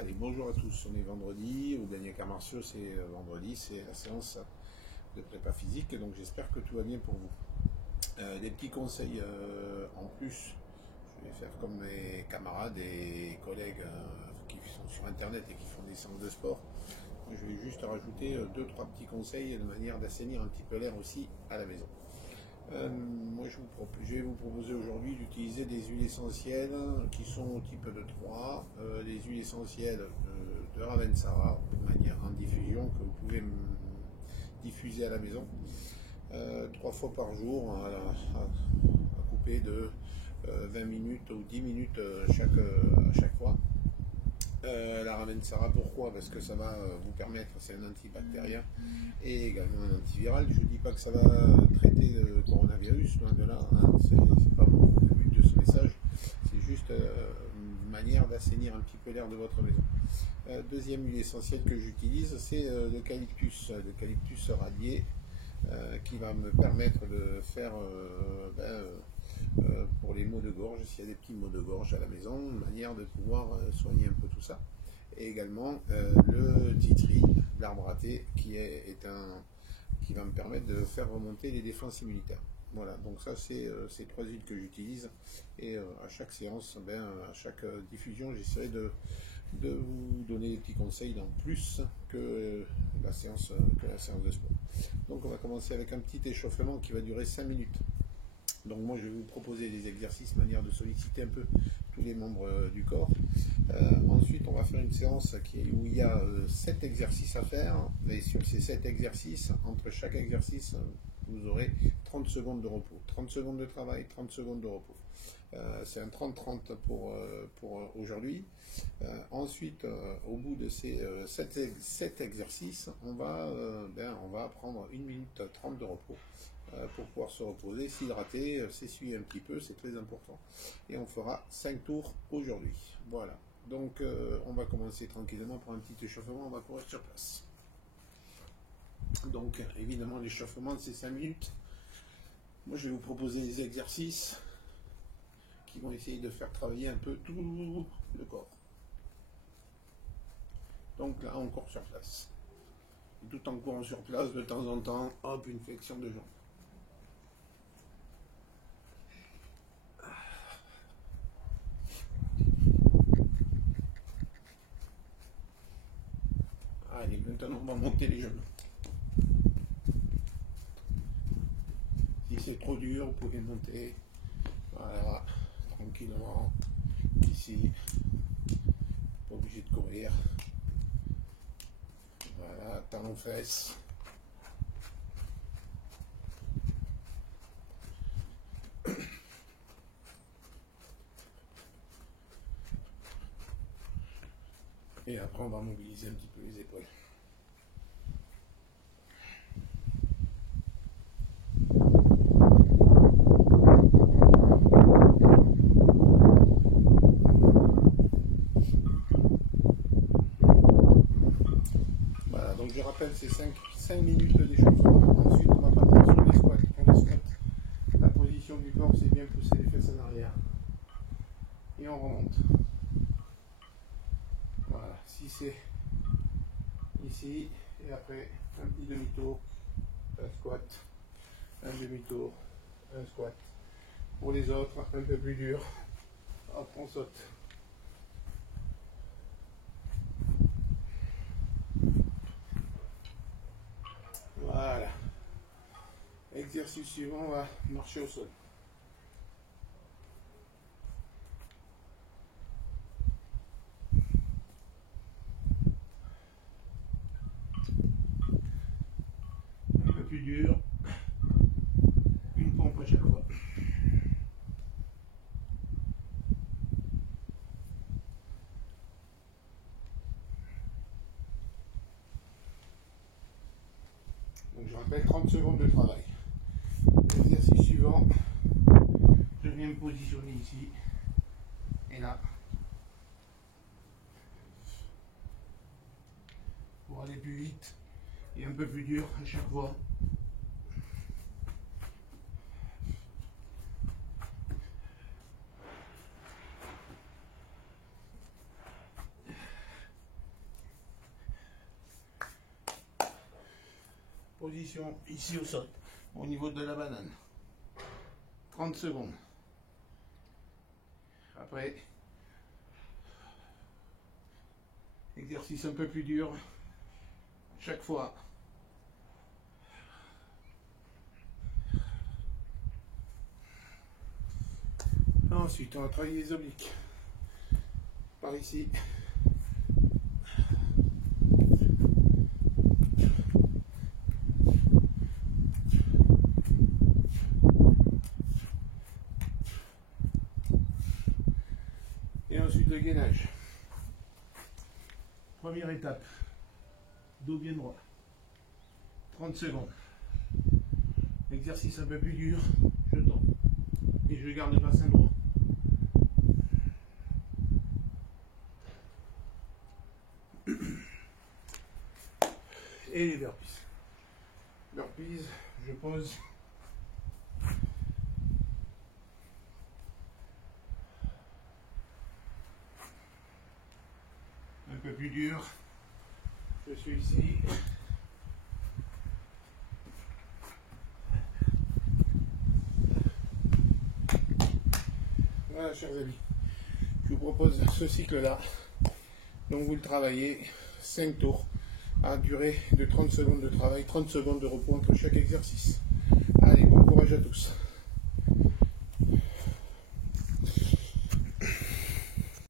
Allez, bonjour à tous. On est vendredi. Au Daniel Camarcio, c'est vendredi, c'est la séance de prépa physique. Donc j'espère que tout va bien pour vous. Des petits conseils en plus. Je vais faire comme mes camarades et collègues qui sont sur internet et qui font des séances de sport. Je vais juste rajouter deux, trois petits conseils de manière d'assainir un petit peu l'air aussi à la maison. Moi, je vais vous proposer aujourd'hui d'utiliser des huiles essentielles qui sont au type de 3, les huiles essentielles de Ravensara, de manière en diffusion que vous pouvez diffuser à la maison, 3 fois par jour, à couper de 20 minutes ou 10 minutes à chaque fois. La Ravensara, pourquoi? Parce que ça va vous permettre, c'est un antibactérien et également un antiviral. Je ne vous dis pas que ça va traiter le coronavirus, loin de là, hein. C'est pas le but de ce message, c'est juste une manière d'assainir un petit peu l'air de votre maison. Deuxième huile essentielle que j'utilise, c'est l'eucalyptus radié, qui va me permettre de faire pour les maux de gorge, s'il y a des petits maux de gorge à la maison, une manière de pouvoir soigner un peu tout ça. Et également le titri, l'arbre à thé, qui va me permettre de faire remonter les défenses immunitaires. Voilà, donc ça c'est ces trois huiles que j'utilise, et à chaque séance, à chaque diffusion, j'essaierai de vous donner des petits conseils en plus que la séance de sport. Donc on va commencer avec un petit échauffement qui va durer 5 minutes. Donc moi je vais vous proposer des exercices, manière de solliciter un peu tous les membres du corps. Ensuite on va faire une séance où il y a 7 exercices à faire, et sur ces 7 exercices, entre chaque exercice, vous aurez 30 secondes de repos, 30 secondes de travail, 30 secondes de repos. C'est un 30-30 pour aujourd'hui. Ensuite, au bout de ces 7 exercices, on va prendre 1 minute 30 de repos pour pouvoir se reposer, s'hydrater, s'essuyer un petit peu, c'est très important. Et on fera 5 tours aujourd'hui. Voilà. Donc on va commencer tranquillement pour un petit échauffement, on va courir sur place. Donc évidemment l'échauffement c'est 5 minutes. Moi je vais vous proposer des exercices qui vont essayer de faire travailler un peu tout le corps. Donc là on court sur place. Et tout en courant sur place, de temps en temps, hop, une flexion de jambes. Allez, maintenant on va monter les genoux. Si c'est trop dur, vous pouvez monter. Voilà, tranquillement. Ici, pas obligé de courir. Voilà, talons fesses. Et après, on va mobiliser un petit peu les épaules. Voilà, donc je rappelle, c'est 5 minutes d'échauffement. Ensuite, on va partir sur les squats. Pour les squats, la position du corps, c'est bien pousser les fesses en arrière. Et on remonte. Voilà, si c'est ici, et après un petit demi-tour, un squat, un demi-tour, un squat. Pour les autres, un peu plus dur, hop, on saute. Voilà. Exercice suivant, on va marcher au sol. Un peu plus dur. Une pompe à chaque fois. Donc je rappelle 30 secondes de travail. L'exercice suivant, je viens me positionner ici et là pour aller plus vite et un peu plus dur à chaque fois. Position ici au sol, au niveau de la banane. 30 secondes. Après, exercice un peu plus dur. Chaque fois. Ensuite, on va travailler les obliques. Par ici. Et ensuite le gainage. Première étape. Dos bien droit. 30 secondes. Exercice un peu plus dur. Je tombe. Et je garde le bassin droit. Et les burpees. Burpees, je pose. Un peu plus dur. Je suis ici. Voilà, chers amis. Je vous propose ce cycle-là. Donc vous le travaillez 5 tours à durée de 30 secondes de travail, 30 secondes de repos entre chaque exercice. Allez, bon courage à tous.